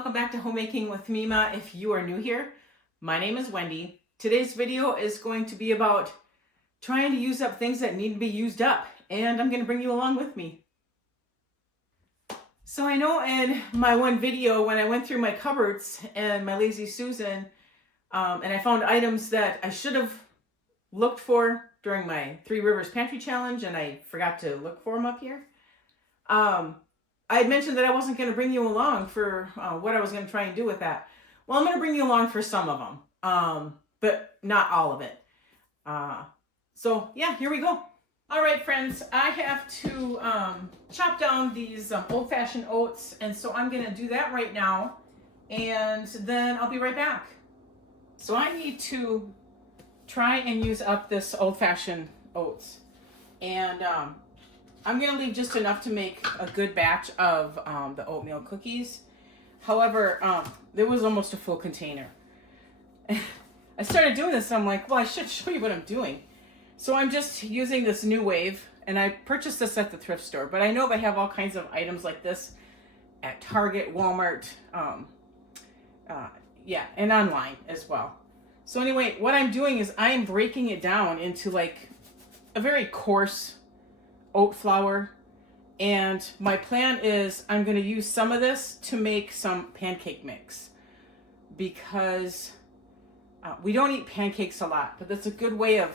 Welcome back to Homemaking with Mima. If you are new here, my name is Wendy. Today's video is going to be about trying to use up things that need to be used up, and I'm going to bring you along with me. So I know in my one video when I went through my cupboards and my Lazy Susan, and I found items that I should have looked for during my Three Rivers Pantry Challenge, and I forgot to look for them up here. I had mentioned that I wasn't going to bring you along for what I was going to try and do with that. Well, I'm going to bring you along for some of them, but not all of it. So yeah, here we go. All right, friends, I have to chop down these old-fashioned oats, and so I'm going to do that right now, and then I'll be right back. So I need to try and use up this old-fashioned oats, and I'm going to leave just enough to make a good batch of the oatmeal cookies. However, there was almost a full container. I started doing this and I'm like, well, I should show you what I'm doing. So I'm just using this New Wave, and I purchased this at the thrift store, but I know they have all kinds of items like this at Target, Walmart, yeah, and online as well. So anyway, what I'm doing is I am breaking it down into like a very coarse oat flour, and my plan is I'm going to use some of this to make some pancake mix, because we don't eat pancakes a lot, but that's a good way of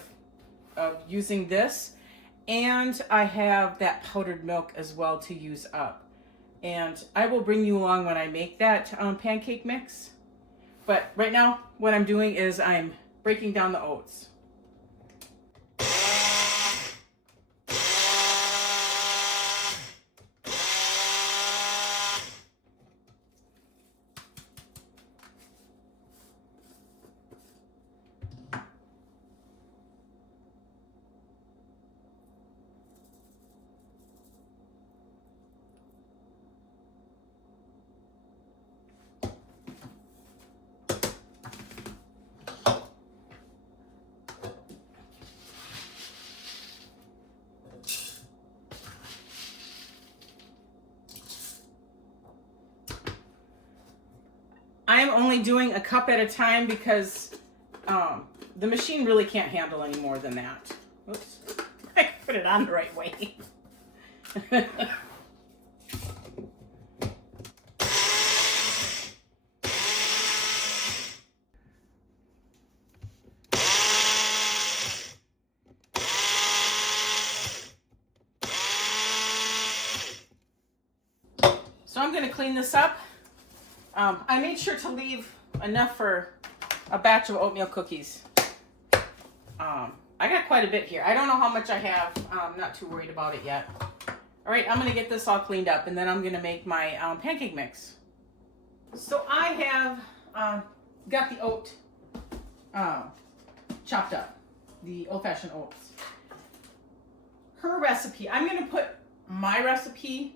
using this. And I have that powdered milk as well to use up, and I will bring you along when I make that pancake mix. But right now what I'm doing is I'm breaking down the oats. I'm only doing a cup at a time because the machine really can't handle any more than that. Oops, I put it on the right way. So I'm going to clean this up. I made sure to leave enough for a batch of oatmeal cookies. I got quite a bit here. I don't know how much I have. I'm not too worried about it yet. All right, I'm going to get this all cleaned up, and then I'm going to make my pancake mix. So I have got the oat chopped up, the old-fashioned oats. Her recipe, I'm going to put my recipe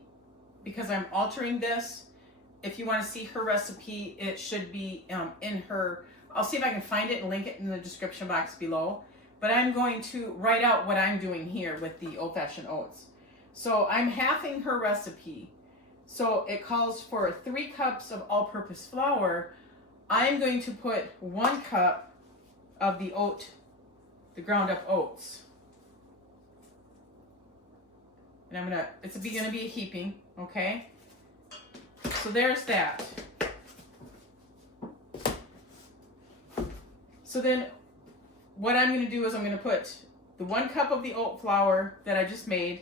because I'm altering this. If you want to see her recipe, it should be in her, I'll see if I can find it and link it in the description box below. But I'm going to write out what I'm doing here with the old-fashioned oats. So I'm halving her recipe. So it calls for 3 cups of all-purpose flour. I'm going to put 1 cup of the ground up oats. And it's going to be a heaping, okay? So there's that. So then what I'm going to do is I'm going to put the 1 cup of the oat flour that I just made,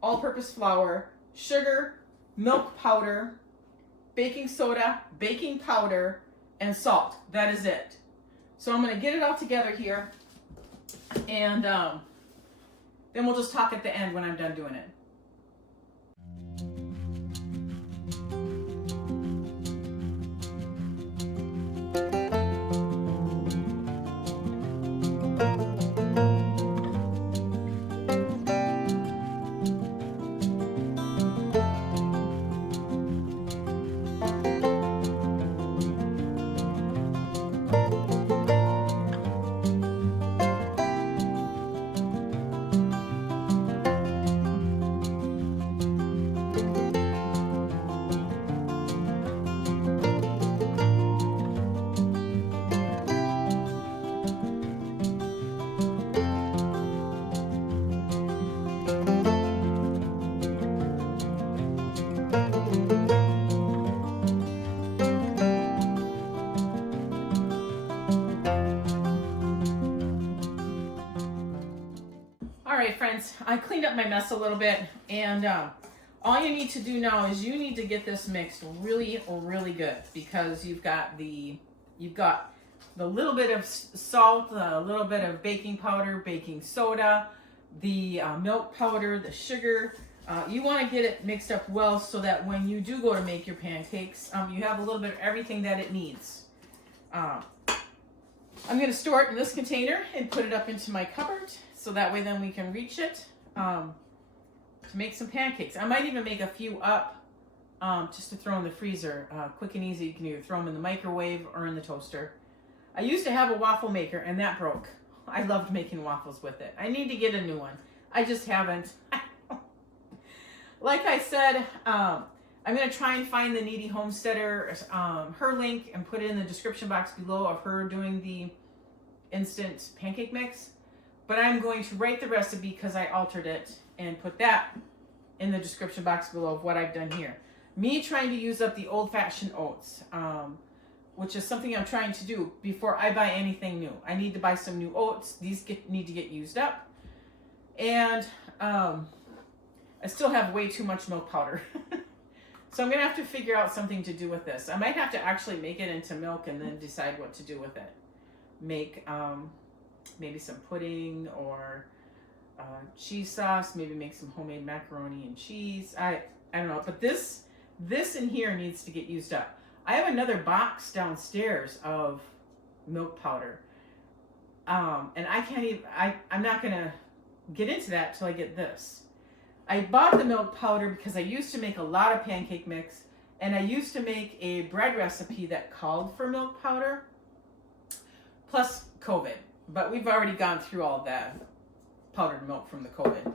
all-purpose flour, sugar, milk powder, baking soda, baking powder, and salt. That is it. So I'm going to get it all together here, and then we'll just talk at the end when I'm done doing it. friends, I cleaned up my mess a little bit, and all you need to do now is you need to get this mixed really, really good, because you've got the little bit of salt, a little bit of baking powder, baking soda, the milk powder, the sugar. You want to get it mixed up well so that when you do go to make your pancakes, you have a little bit of everything that it needs. I'm going to store it in this container and put it up into my cupboard, so that way then we can reach it to make some pancakes. I might even make a few up just to throw in the freezer. Quick and easy. You can either throw them in the microwave or in the toaster. I used to have a waffle maker, and that broke. I loved making waffles with it. I need to get a new one. I just haven't. Like I said, I'm going to try and find the Needy Homesteader, her link, and put it in the description box below of her doing the instant pancake mix. But I'm going to write the recipe, because I altered it, and put that in the description box below of what I've done here. Me trying to use up the old-fashioned oats, which is something I'm trying to do before I buy anything new. I need to buy some new oats. These need to get used up. And I still have way too much milk powder. So I'm going to have to figure out something to do with this. I might have to actually make it into milk and then decide what to do with it. Make maybe some pudding or cheese sauce. Maybe make some homemade macaroni and cheese. I don't know. But this in here needs to get used up. I have another box downstairs of milk powder. And I can't even, I'm not going to get into that till I get this. I bought the milk powder because I used to make a lot of pancake mix, and I used to make a bread recipe that called for milk powder, plus COVID. But we've already gone through all that powdered milk from the COVID.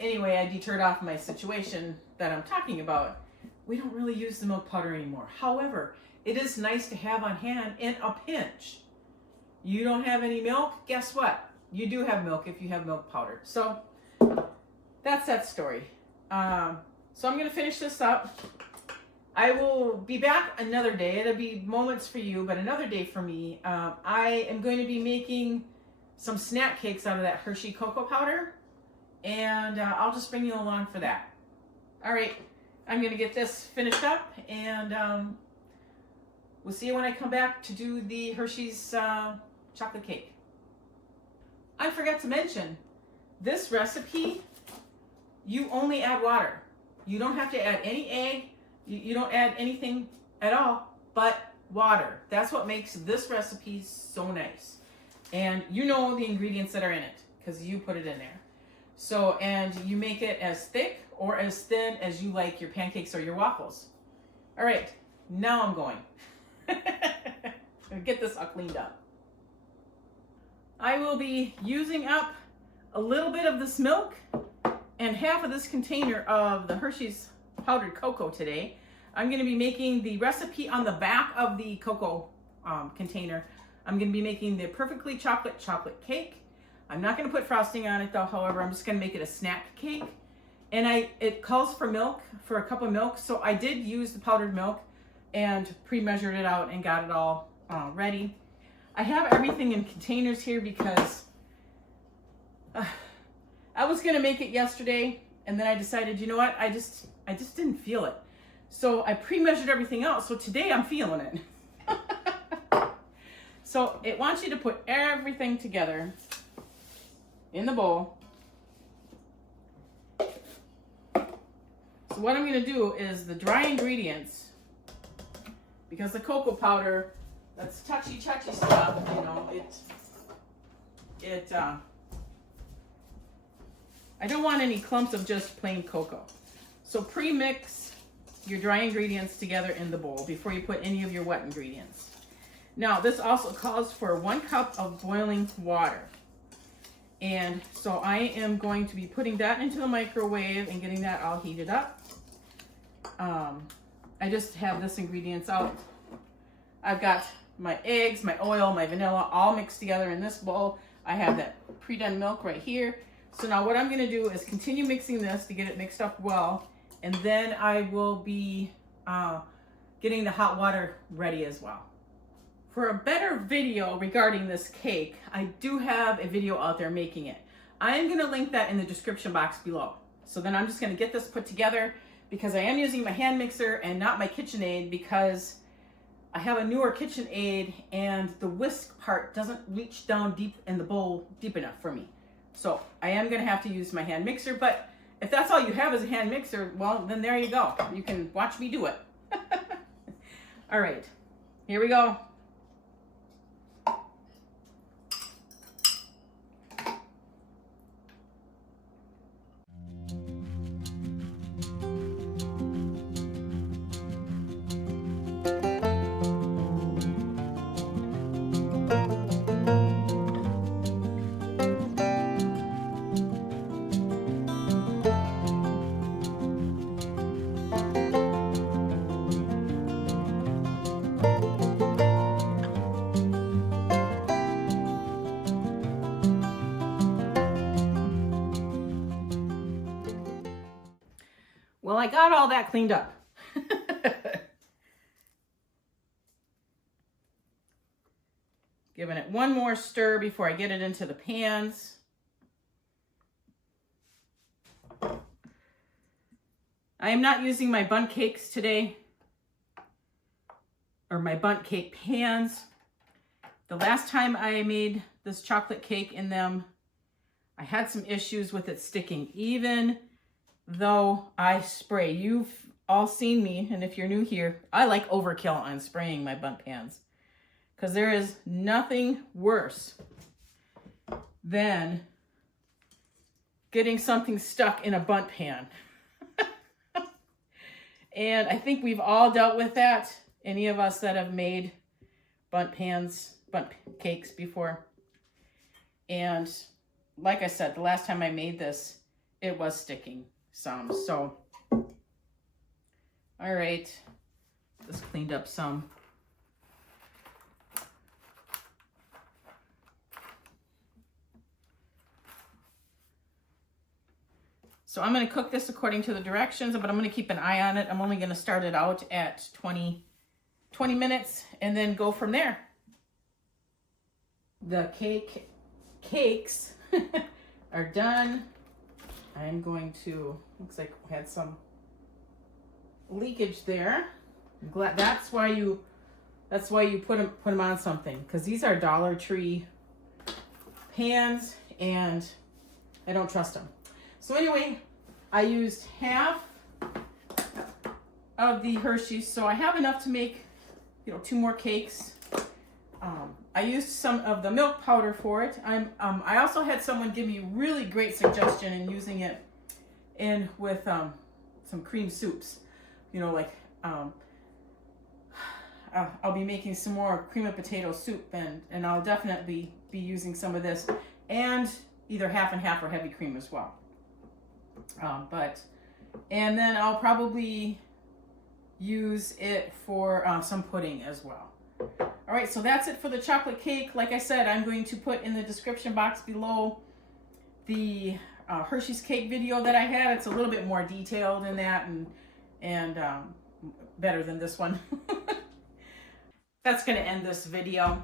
Anyway, I deterred off my situation that I'm talking about. We don't really use the milk powder anymore. However, it is nice to have on hand in a pinch. You don't have any milk? Guess what? You do have milk if you have milk powder. So that's that story. So I'm going to finish this up. I will be back another day. It'll be moments for you, but another day for me. I am going to be making some snack cakes out of that Hersey cocoa powder, and I'll just bring you along for that. All right, I'm going to get this finished up, and we'll see you when I come back to do the Hershey's chocolate cake. I forgot to mention, this recipe, you only add water. You don't have to add any egg. You don't add anything at all but water. That's what makes this recipe so nice. And you know the ingredients that are in it because you put it in there. So, and you make it as thick or as thin as you like your pancakes or your waffles. All right, now I'm going. Get this all cleaned up. I will be using up a little bit of this milk and half of this container of the Hershey's powdered cocoa today. I'm going to be making the recipe on the back of the cocoa container. I'm going to be making the perfectly chocolate cake. I'm not going to put frosting on it though, however, I'm just going to make it a snack cake. And it calls for milk, for a cup of milk, so I did use the powdered milk and pre-measured it out and got it all ready. I have everything in containers here because I was going to make it yesterday, and then I decided, you know what, I just didn't feel it. So I pre-measured everything out, so today I'm feeling it. So it wants you to put everything together in the bowl. So what I'm going to do is the dry ingredients, because the cocoa powder, that's touchy stuff, you know, I don't want any clumps of just plain cocoa. So pre-mix your dry ingredients together in the bowl before you put any of your wet ingredients. Now, this also calls for 1 cup of boiling water. And so I am going to be putting that into the microwave and getting that all heated up. I just have this ingredients out. I've got my eggs, my oil, my vanilla all mixed together in this bowl. I have that pre-done milk right here. So now what I'm going to do is continue mixing this to get it mixed up well, and then I will be getting the hot water ready as well. For a better video regarding this cake, I do have a video out there making it. I am going to link that in the description box below. So then I'm just going to get this put together because I am using my hand mixer and not my KitchenAid because I have a newer KitchenAid and the whisk part doesn't reach down deep in the bowl deep enough for me. So I am going to have to use my hand mixer, but if that's all you have is a hand mixer, well, then there you go. You can watch me do it. All right, here we go. Well, I got all that cleaned up. Giving it one more stir before I get it into the pans. I am not using my bundt cakes today, or my bundt cake pans. The last time I made this chocolate cake in them, I had some issues with it sticking, even though I spray. You've all seen me, and if you're new here, I like overkill on spraying my bundt pans because there is nothing worse than getting something stuck in a bundt pan. And I think we've all dealt with that, any of us that have made bundt cakes before. And like I said, the last time I made this, it was sticking some. So, all right, just cleaned up some. So I'm going to cook this according to the directions, but I'm going to keep an eye on it. I'm only going to start it out at 20 minutes and then go from there. The cakes are done. I'm going to, looks like we had some leakage there. I'm glad that's why you put them on something, because these are Dollar Tree pans and I don't trust them. So anyway, I used half of the Hershey's, so I have enough to make, 2 more cakes. I used some of the milk powder for it. I also had someone give me a really great suggestion in using it in with some cream soups. I'll be making some more cream of potato soup, and I'll definitely be using some of this, and either half and half or heavy cream as well. And then I'll probably use it for some pudding as well. All right, so that's it for the chocolate cake. Like I said, I'm going to put in the description box below the Hershey's cake video that I had. It's a little bit more detailed in that and better than this one. That's going to end this video.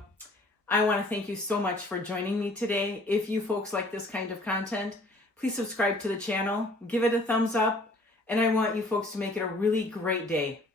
I want to thank you so much for joining me today. If you folks like this kind of content, please subscribe to the channel, give it a thumbs up, and I want you folks to make it a really great day.